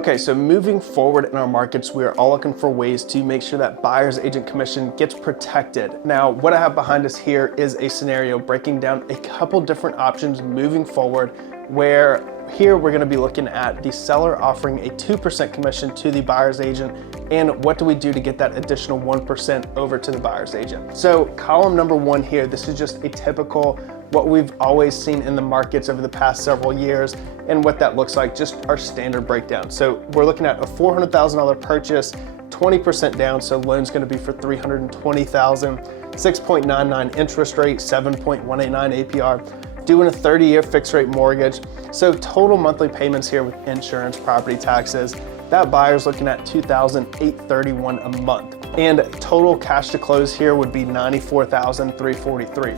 Okay, so moving forward in our markets, we are all looking for ways to make sure that buyer's agent commission gets protected. Now, what I have behind us here is a scenario breaking down a couple different options moving forward, where here we're gonna be looking at the seller offering a 2% commission to the buyer's agent, and what do we do to get that additional 1% over to the buyer's agent. So column number one here, this is just a typical what we've always seen in the markets over the past several years, and what that looks like, just our standard breakdown. So we're looking at a $400,000 purchase, 20% down, so loan's gonna be for $320,000, 6.99 interest rate, 7.189 APR, doing a 30-year fixed rate mortgage. So total monthly payments here with insurance, property taxes, that buyer's looking at $2,831 a month. And total cash to close here would be $94,343.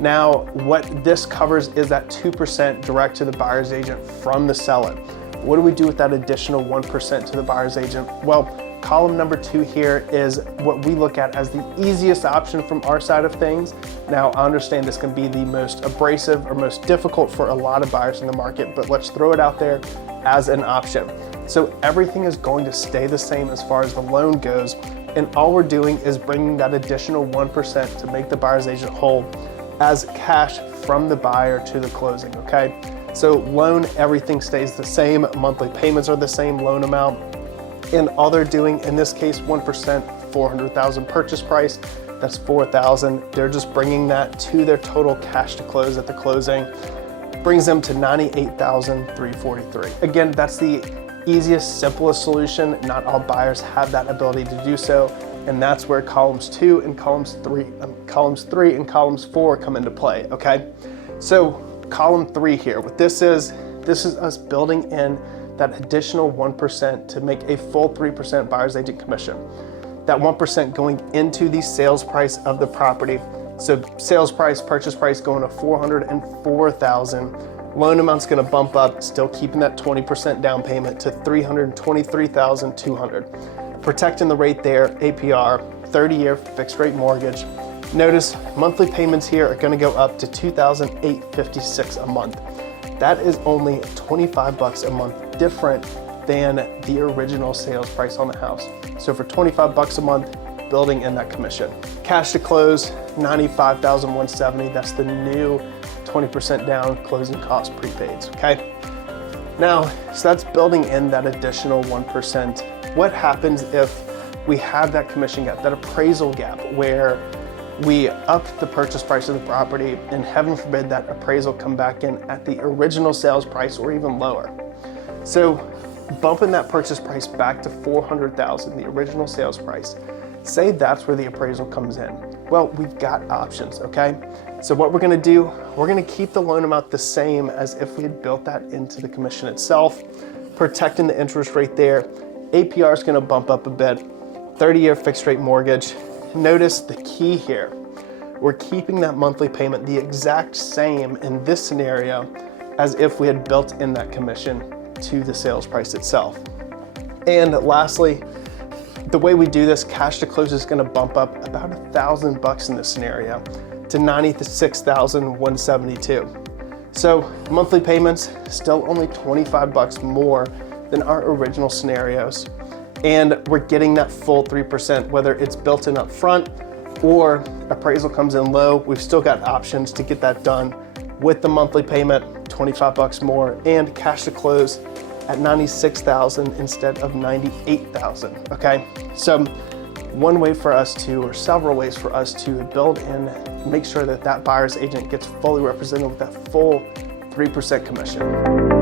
Now, what this covers is that 2% direct to the buyer's agent from the seller. What do we do with that additional 1% to the buyer's agent? Well, column number two here is what we look at as the easiest option from our side of things. Now, I understand this can be the most abrasive or most difficult for a lot of buyers in the market, but let's throw it out there as an option. So everything is going to stay the same as far as the loan goes, and all we're doing is bringing that additional 1% to make the buyer's agent whole as cash from the buyer to the closing, okay? So loan, everything stays the same, monthly payments are the same loan amount, and all they're doing, in this case, 1%, $400,000 purchase price, that's $4,000. They're just bringing that to their total cash to close at the closing, brings them to $98,343. Again, that's the easiest, simplest solution. Not all buyers have that ability to do so, and that's where columns 2 and columns 3 and columns 4 come into play, okay? So column 3 here, what this is us building in that additional 1% to make a full 3% buyer's agent commission. That 1% going into the sales price of the property. So sales price, purchase price going to $404,000. Loan amount's gonna bump up, still keeping that 20% down payment to $323,200. Protecting the rate there, APR, 30-year fixed rate mortgage. Notice monthly payments here are gonna go up to $2,856 a month. That is only $25 a month different than the original sales price on the house. So for $25 a month, building in that commission. Cash to close, $95,170. That's the new 20% down closing cost prepaids, okay? Now, so that's building in that additional 1%. What happens if we have that commission gap, that appraisal gap, where we up the purchase price of the property and heaven forbid that appraisal come back in at the original sales price or even lower? So bumping that purchase price back to $400,000, the original sales price, say that's where the appraisal comes in. Well, we've got options, okay? So what we're gonna do, we're gonna keep the loan amount the same as if we had built that into the commission itself, protecting the interest rate there. APR is gonna bump up a bit, 30-year fixed rate mortgage. Notice the key here. We're keeping that monthly payment the exact same in this scenario as if we had built in that commission to the sales price itself. And lastly, the way we do this, cash to close is gonna bump up about $1,000 in this scenario to $96,172. So monthly payments, still only $25 more than our original scenarios. And we're getting that full 3%, whether it's built in up front or appraisal comes in low, we've still got options to get that done with the monthly payment, $25 more, and cash to close at $96,000 instead of $98,000, okay? So one way for us to, or several ways for us to build in, make sure that that buyer's agent gets fully represented with that full 3% commission.